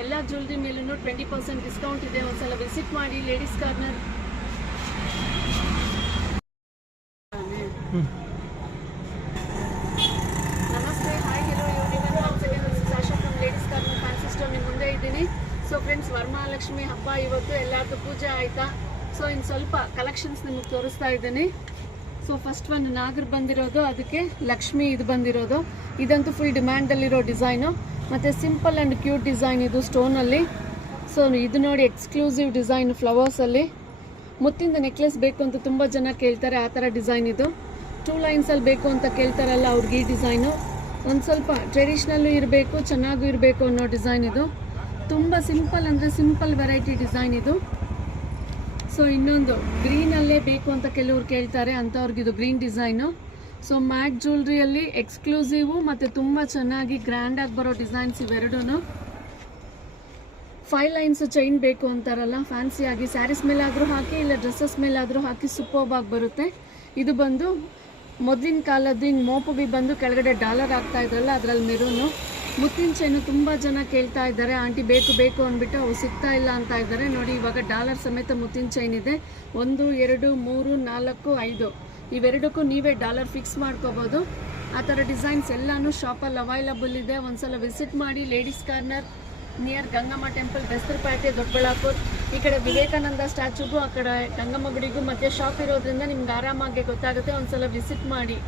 ಎಲ್ಲ ಜ್ಯುವೆಲ್ರಿ ಮೇಲೂ 20% ಡಿಸ್ಕೌಂಟ್ ಇದೆ. ಒಂದ್ಸಲ ವಿಸಿಟ್ ಮಾಡಿ ಲೇಡೀಸ್ ಕಾರ್ನರ್. ನಮಸ್ತೆ, hi, hello everyone. Once again this is Asha from ladies corner fancy store. ನಿಮ್ಮ ಮುಂದೆ ಇದ್ದೀನಿ. ಸೊ ಫ್ರೆಂಡ್ಸ್, ವರಮಹಾಲಕ್ಷ್ಮಿ ಹಬ್ಬ ಇವತ್ತು. ಎಲ್ಲಾರ್ದು ಪೂಜೆ ಆಯ್ತಾ? ಸೊ ಇನ್ನು ಸ್ವಲ್ಪ ಕಲೆಕ್ಷನ್ಸ್ ನಿಮಗೆ ತೋರಿಸ್ತಾ ಇದ್ದೀನಿ. ಸೊ ಫಸ್ಟ್ ಒಂದು ನಾಗರ್ ಬಂದಿರೋದು, ಅದಕ್ಕೆ ಲಕ್ಷ್ಮಿ ಇದು ಬಂದಿರೋದು. ಇದಂತೂ ಫುಲ್ ಡಿಮ್ಯಾಂಡಲ್ಲಿರೋ ಡಿಸೈನು. ಮತ್ತು ಸಿಂಪಲ್ ಆ್ಯಂಡ್ ಕ್ಯೂಟ್ ಡಿಸೈನ್ ಇದು ಸ್ಟೋನಲ್ಲಿ. ಸೊ ಇದು ನೋಡಿ, ಎಕ್ಸ್ಕ್ಲೂಸಿವ್ ಡಿಸೈನ್ ಫ್ಲವರ್ಸಲ್ಲಿ. ಮುತ್ತಿಂದ ನೆಕ್ಲೆಸ್ ಬೇಕು ಅಂತ ತುಂಬ ಜನ ಕೇಳ್ತಾರೆ, ಆ ಥರ ಡಿಸೈನ್ ಇದು. 2 ಲೈನ್ಸಲ್ಲಿ ಬೇಕು ಅಂತ ಕೇಳ್ತಾರಲ್ಲ ಅವ್ರಿಗೆ ಈ ಡಿಸೈನು. ಒಂದು ಸ್ವಲ್ಪ ಟ್ರೆಡಿಷ್ನಲ್ಲು ಇರಬೇಕು, ಚೆನ್ನಾಗೂ ಇರಬೇಕು ಅನ್ನೋ ಡಿಸೈನ್ ಇದು. ತುಂಬ ಸಿಂಪಲ್ ಅಂದರೆ ಸಿಂಪಲ್ ವೆರೈಟಿ ಡಿಸೈನ್ ಇದು. ಸೊ ಇನ್ನೊಂದು ಗ್ರೀನಲ್ಲೇ ಬೇಕು ಅಂತ ಕೆಲವ್ರು ಕೇಳ್ತಾರೆ, ಅಂಥವ್ರಿಗಿದು ಗ್ರೀನ್ ಡಿಸೈನು. ಸೊ ಮ್ಯಾಟ್ ಜ್ಯುವೆಲ್ರಿಯಲ್ಲಿ ಎಕ್ಸ್ಕ್ಲೂಸಿವು ಮತ್ತು ತುಂಬ ಚೆನ್ನಾಗಿ ಗ್ರ್ಯಾಂಡಾಗಿ ಬರೋ ಡಿಸೈನ್ಸ್ ಇವೆರಡೂ. 5 ಲೈನ್ಸ್ ಚೈನ್ ಬೇಕು ಅಂತಾರಲ್ಲ, ಫ್ಯಾನ್ಸಿಯಾಗಿ ಸ್ಯಾರೀಸ್ ಮೇಲಾದರೂ ಹಾಕಿ ಇಲ್ಲ ಡ್ರೆಸ್ಸಸ್ ಮೇಲಾದರೂ ಹಾಕಿ ಸೂಪರ್ಬಾಗಿ ಬರುತ್ತೆ. ಇದು ಬಂದು ಮೊದಲಿನ ಕಾಲದ್ದು ಹಿಂಗೆ ಮೋಪು ಬಂದು ಕೆಳಗಡೆ ಡಾಲರ್ ಆಗ್ತಾ ಇದ್ರಲ್ಲ, ಅದರಲ್ಲಿ ಮೆರೂನು. ಮುತ್ತಿನ ಚೈನು ತುಂಬ ಜನ ಕೇಳ್ತಾ ಇದ್ದಾರೆ, ಆಂಟಿ ಬೇಕು ಬೇಕು ಅಂದ್ಬಿಟ್ಟು ಅವು ಸಿಗ್ತಾ ಇಲ್ಲ ಅಂತ ಇದ್ದಾರೆ. ನೋಡಿ, ಇವಾಗ ಡಾಲರ್ ಸಮೇತ ಮುತ್ತಿನ ಚೈನ್ ಇದೆ. 1, 2, 3, 4, 5 ಇವೆರಡಕ್ಕೂ ನೀವೇ ಡಾಲರ್ ಫಿಕ್ಸ್ ಮಾಡ್ಕೋಬೋದು. ಆ ಥರ ಡಿಸೈನ್ಸ್ ಎಲ್ಲನೂ ಶಾಪಲ್ಲಿ ಅವೈಲಬಲ್ ಇದೆ. ಒಂದ್ಸಲ ವಿಸಿಟ್ ಮಾಡಿ. Ladies corner near Gangamma temple, Bestharapete, Doddaballapura. ಈ ಕಡೆ ವಿವೇಕಾನಂದ ಸ್ಟ್ಯಾಚ್ಯೂಗೂ, ಆ ಕಡೆ ಗಂಗಮ್ಮ ಗುಡಿಗೂ ಮಧ್ಯೆ ಶಾಪ್ ಇರೋದ್ರಿಂದ ನಿಮ್ಗೆ ಆರಾಮಾಗಿ ಗೊತ್ತಾಗುತ್ತೆ. ಒಂದ್ಸಲ ವಿಸಿಟ್ ಮಾಡಿ.